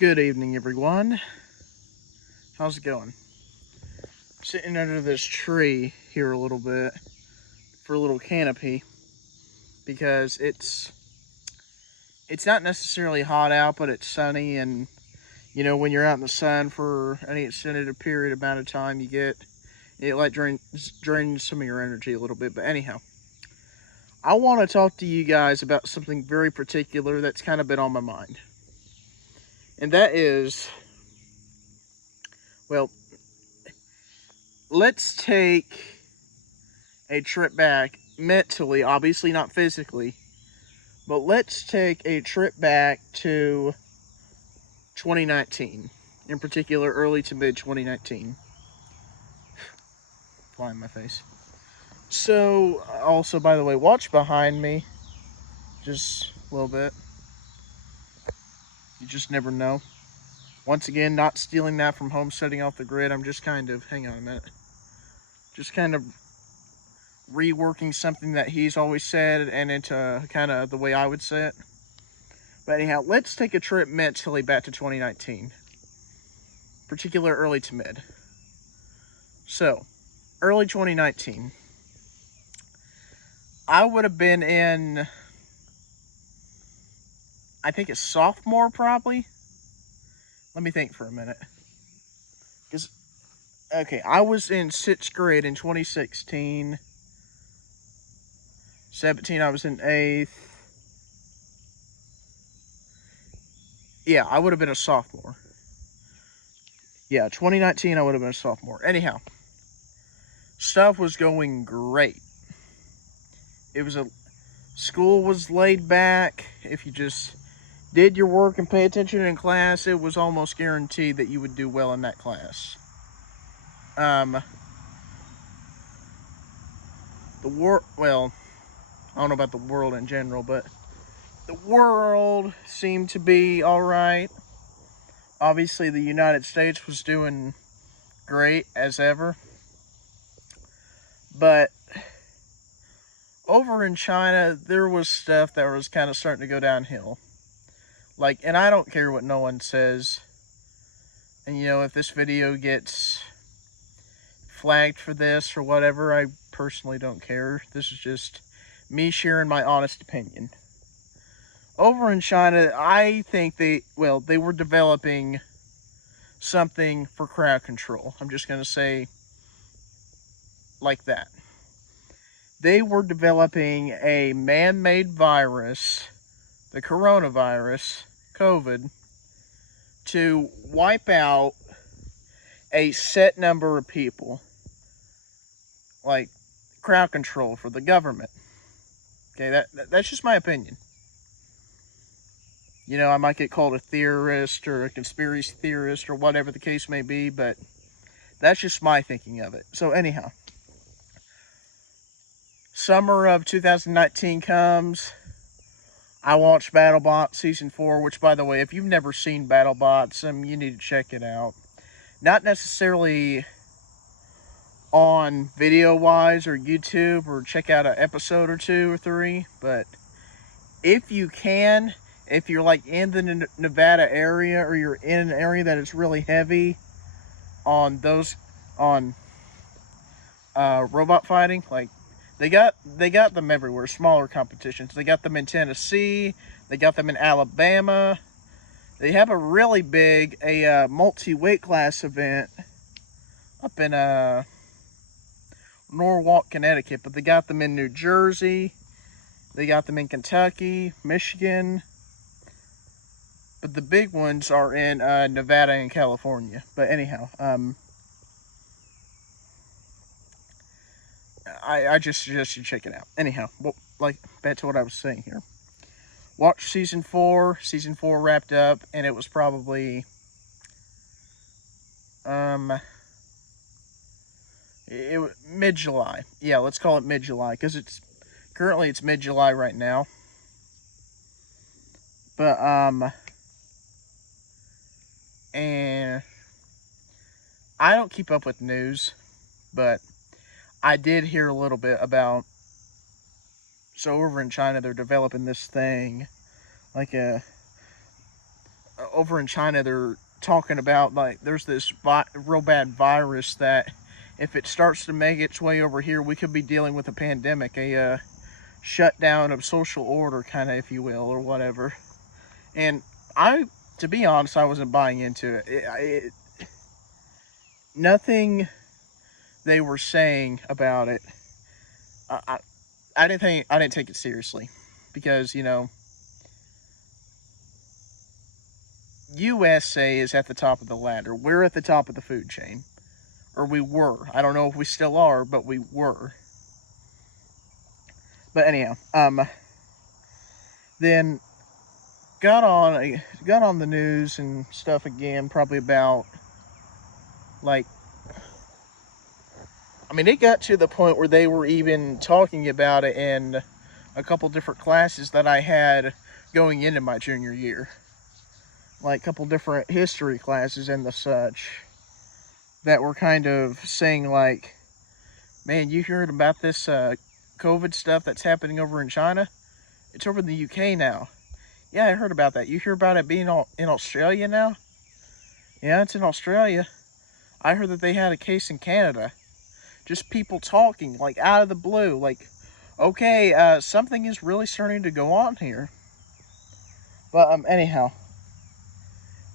Good evening, everyone. How's it going? Sitting under this tree here a little bit for a little canopy because it's not necessarily hot out, but it's sunny, and when you're out in the sun for any extended period amount of time, you get it like drains some of your energy a little bit. But anyhow, I want to talk to you guys about something very particular that's kind of been on my mind, and that is, well, let's take a trip back mentally, obviously not physically, but let's take a trip back to 2019, in particular early to mid 2019. Fly in my face. So, also, by the way, watch behind me just a little bit. You just never know. Once again, not stealing that from Homesteading Off the Grid. I'm just kind of, hang on a minute, just kind of reworking something that he's always said and into kind of the way I would say it. But anyhow, let's take a trip mentally back to 2019, particular early to mid. So, early 2019, I would have been in, I think, a sophomore probably. Let me think for a minute. Okay, I was in 6th grade in 2016. 17, I was in 8th. Yeah, I would have been a sophomore. Yeah, 2019, I would have been a sophomore. Anyhow, stuff was going great. School was laid back. If you just did your work and pay attention in class, it was almost guaranteed that you would do well in that class. Well, I don't know about the world in general, but the world seemed to be all right. Obviously, the United States was doing great as ever. But over in China, there was stuff that was kind of starting to go downhill. And I don't care what no one says. And, if this video gets flagged for this or whatever, I personally don't care. This is just me sharing my honest opinion. Over in China, I think they were developing something for crowd control. I'm just going to say like that. They were developing a man-made virus, the coronavirus, COVID, to wipe out a set number of people. Like crowd control for the government. Okay, that's just my opinion. I might get called a theorist or a conspiracy theorist or whatever the case may be, but that's just my thinking of it. So anyhow, summer of 2019 comes. I watched BattleBots Season 4, which, by the way, if you've never seen BattleBots, you need to check it out. Not necessarily on video-wise or YouTube, or check out an episode or 2 or 3, but if you can, if you're in the Nevada area, or you're in an area that is really heavy on robot fighting, they got them everywhere, smaller competitions. They got them in Tennessee, they got them in Alabama. They have a really big multi-weight class event up in Norwalk, Connecticut, but they got them in New Jersey, they got them in Kentucky, Michigan, but the big ones are in Nevada and California. But anyhow, I just suggest you check it out. Anyhow, back to what I was saying here. Watched Season 4. Season 4 wrapped up, and it was probably mid-July. Yeah, let's call it mid-July, because it's mid-July right now. But and I don't keep up with news, but I did hear a little bit about, so over in China, they're developing this thing, over in China, they're talking about, like, there's this real bad virus that if it starts to make its way over here, we could be dealing with a pandemic, a shutdown of social order, kind of, if you will, or whatever. And to be honest, I wasn't buying into it. Nothing they were saying about it, I didn't take it seriously, because, you know, USA is at the top of the ladder. We're at the top of the food chain, or we were. I don't know if we still are, but we were. But anyhow, then got on the news and stuff again, probably about, like, I mean, it got to the point where they were even talking about it in a couple different classes that I had going into my junior year. Like, a couple different history classes and the such, that were kind of saying, like, man, you heard about this COVID stuff that's happening over in China? It's over in the UK now. Yeah, I heard about that. You hear about it being in Australia now? Yeah, it's in Australia. I heard that they had a case in Canada. Just people talking, like, out of the blue. Like, okay, something is really starting to go on here. But, anyhow.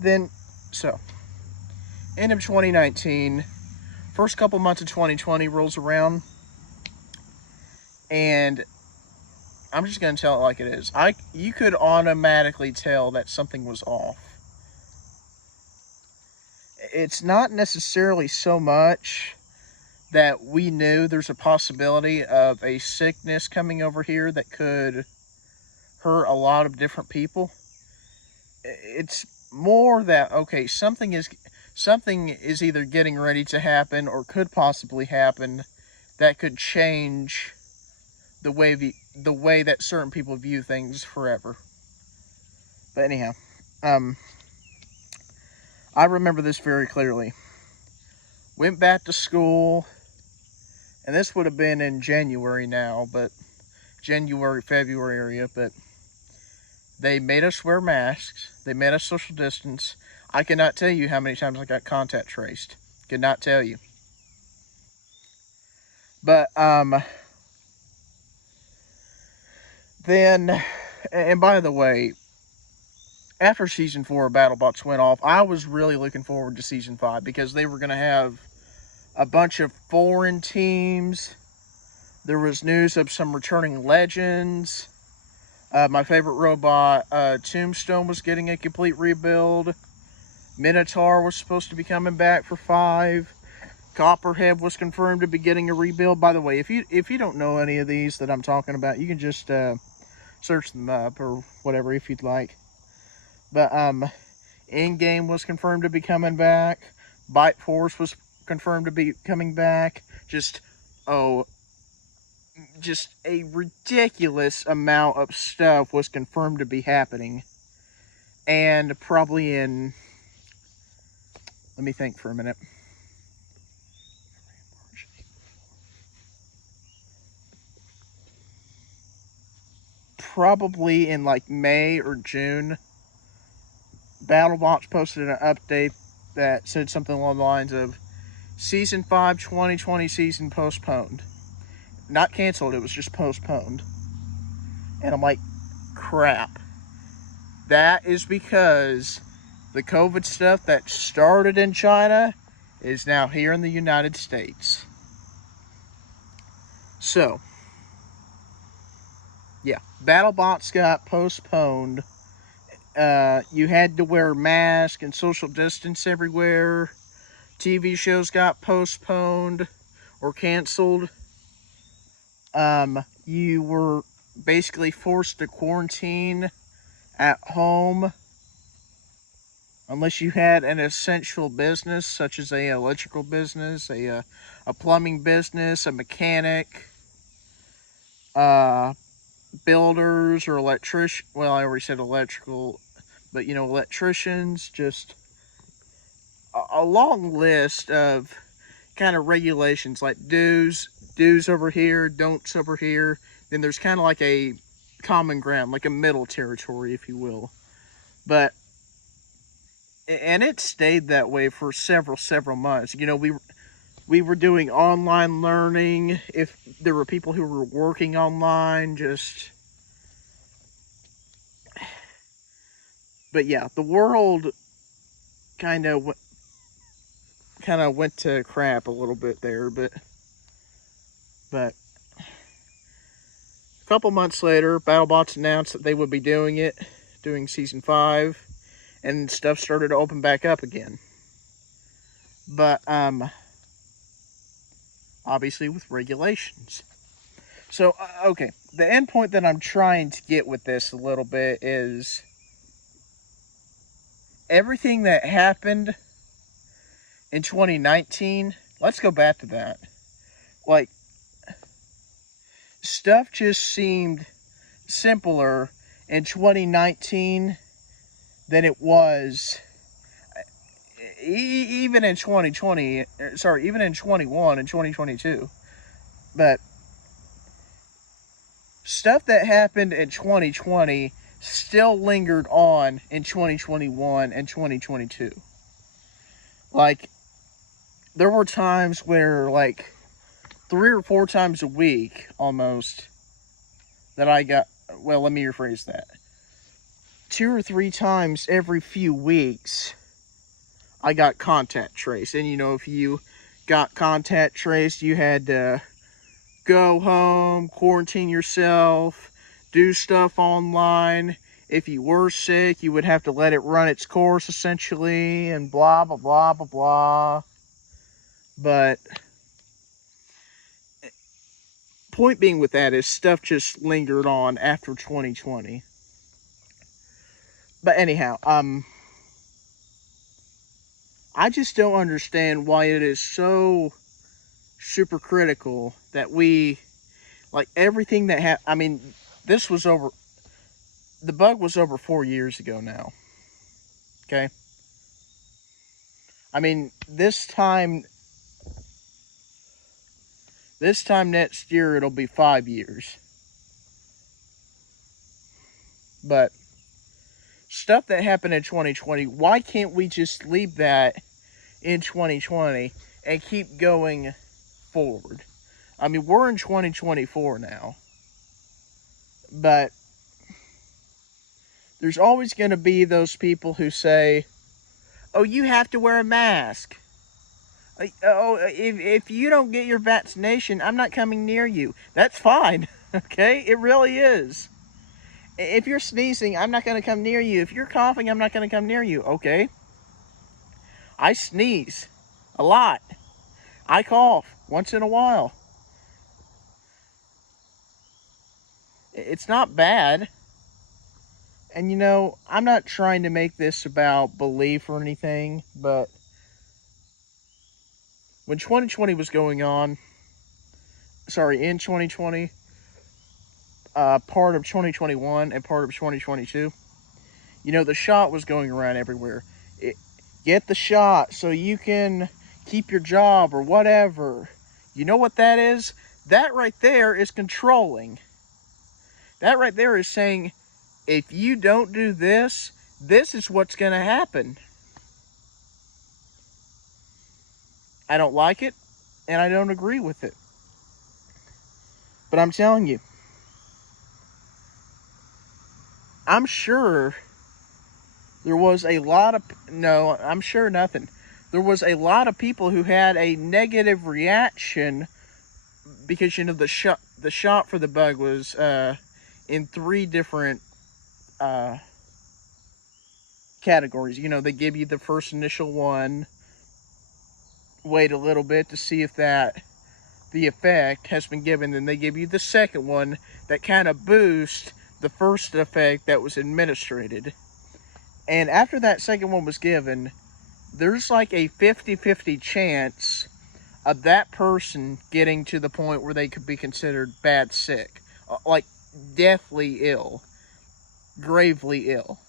Then, so, end of 2019, first couple months of 2020 rolls around, and I'm just going to tell it like it is. You could automatically tell that something was off. It's not necessarily so much that we knew there's a possibility of a sickness coming over here that could hurt a lot of different people. It's more that, okay, something is either getting ready to happen or could possibly happen that could change the way that certain people view things forever. But anyhow, I remember this very clearly. Went back to school, and this would have been in January now, but January, February area, but they made us wear masks. They made us social distance. I cannot tell you how many times I got contact traced. Could not tell you. But, then, and by the way, after Season 4 of BattleBots went off, I was really looking forward to Season 5, because they were going to have a bunch of foreign teams. There was news of some returning legends. My favorite robot, Tombstone, was getting a complete rebuild. Minotaur was supposed to be coming back for 5. Copperhead was confirmed to be getting a rebuild. By the way, if you don't know any of these that I'm talking about, you can just search them up or whatever if you'd like. But In-Game was confirmed to be coming back. Bite Force was confirmed to be coming back. Just a ridiculous amount of stuff was confirmed to be happening. And probably in, let me think for a minute. Probably in like May or June, BattleBots posted an update that said something along the lines of Season 5 2020 season postponed. Not canceled, it was just postponed. And I'm like, crap. That is because the COVID stuff that started in China is now here in the United States. So, yeah, BattleBots got postponed. You had to wear masks and social distance everywhere. TV shows got postponed or canceled. You were basically forced to quarantine at home unless you had an essential business, such as a electrical business, a plumbing business, a mechanic, builders or electrician. Well, I already said electrical, but you know, electricians. Just a long list of kind of regulations, like do's over here, don'ts over here. Then there's kind of like a common ground, like a middle territory, if you will. But And it stayed that way for several months. You know, we were doing online learning. If there were people who were working online, but yeah, the world kind of went to crap a little bit there, but a couple months later, BattleBots announced that they would be doing season 5, and stuff started to open back up again. But obviously with regulations. So okay, the end point that I'm trying to get with this a little bit is everything that happened in 2019. Let's go back to that. Like, stuff just seemed simpler in 2019 than it was even in 2020. Sorry, even in 21 and 2022. But stuff that happened in 2020 still lingered on in 2021 and 2022. Like, there were times where, like, 3 or 4 times a week, almost, that I got, well, let me rephrase that. 2 or 3 times every few weeks, I got contact traced. And, you know, if you got contact traced, you had to go home, quarantine yourself, do stuff online. If you were sick, you would have to let it run its course, essentially, and blah, blah, blah, blah, blah. But point being with that is stuff just lingered on after 2020. But anyhow, I just don't understand why it is so super critical that we, like, everything that I mean, this was over, the bug was over 4 years ago now. Okay? I mean, this time next year, it'll be 5 years. But stuff that happened in 2020, why can't we just leave that in 2020 and keep going forward? I mean, we're in 2024 now. But there's always going to be those people who say, oh, you have to wear a mask. Oh, if you don't get your vaccination, I'm not coming near you. That's fine, okay? It really is. If you're sneezing, I'm not going to come near you. If you're coughing, I'm not going to come near you, okay? I sneeze a lot. I cough once in a while. It's not bad. And, you know, I'm not trying to make this about belief or anything, but when 2020 was going on, in 2020, part of 2021 and part of 2022, you know, the shot was going around everywhere. Get the shot so you can keep your job or whatever. You know what that is? That right there is controlling. That right there is saying, if you don't do this, this is what's going to happen. I don't like it, and I don't agree with it. But I'm telling you, I'm sure there was a lot of, no, I'm sure nothing. There was a lot of people who had a negative reaction because, you know, the shot for the bug was in 3 different categories. You know, they give you the first initial one, wait a little bit to see if the effect has been given, then they give you the second one that kind of boosts the first effect that was administered. And after that second one was given, there's like a 50-50 chance of that person getting to the point where they could be considered bad sick, like deathly ill, gravely ill.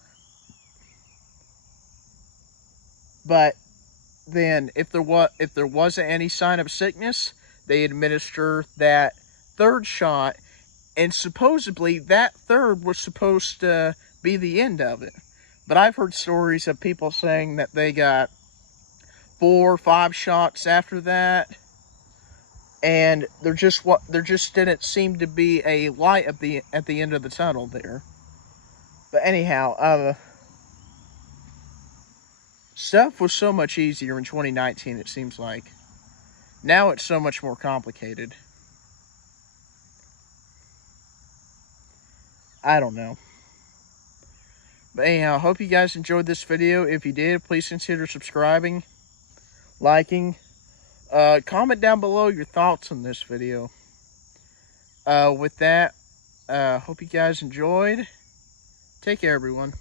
But then if there wasn't any sign of sickness, they administer that third shot, and supposedly that third was supposed to be the end of it. But I've heard stories of people saying that they got 4 or 5 shots after that, and there just didn't seem to be a light at the end of the tunnel there. But anyhow, stuff was so much easier in 2019, it seems like. Now it's so much more complicated. I don't know. But anyhow, I hope you guys enjoyed this video. If you did, please consider subscribing, liking, comment down below your thoughts on this video. With that, hope you guys enjoyed. Take care, everyone.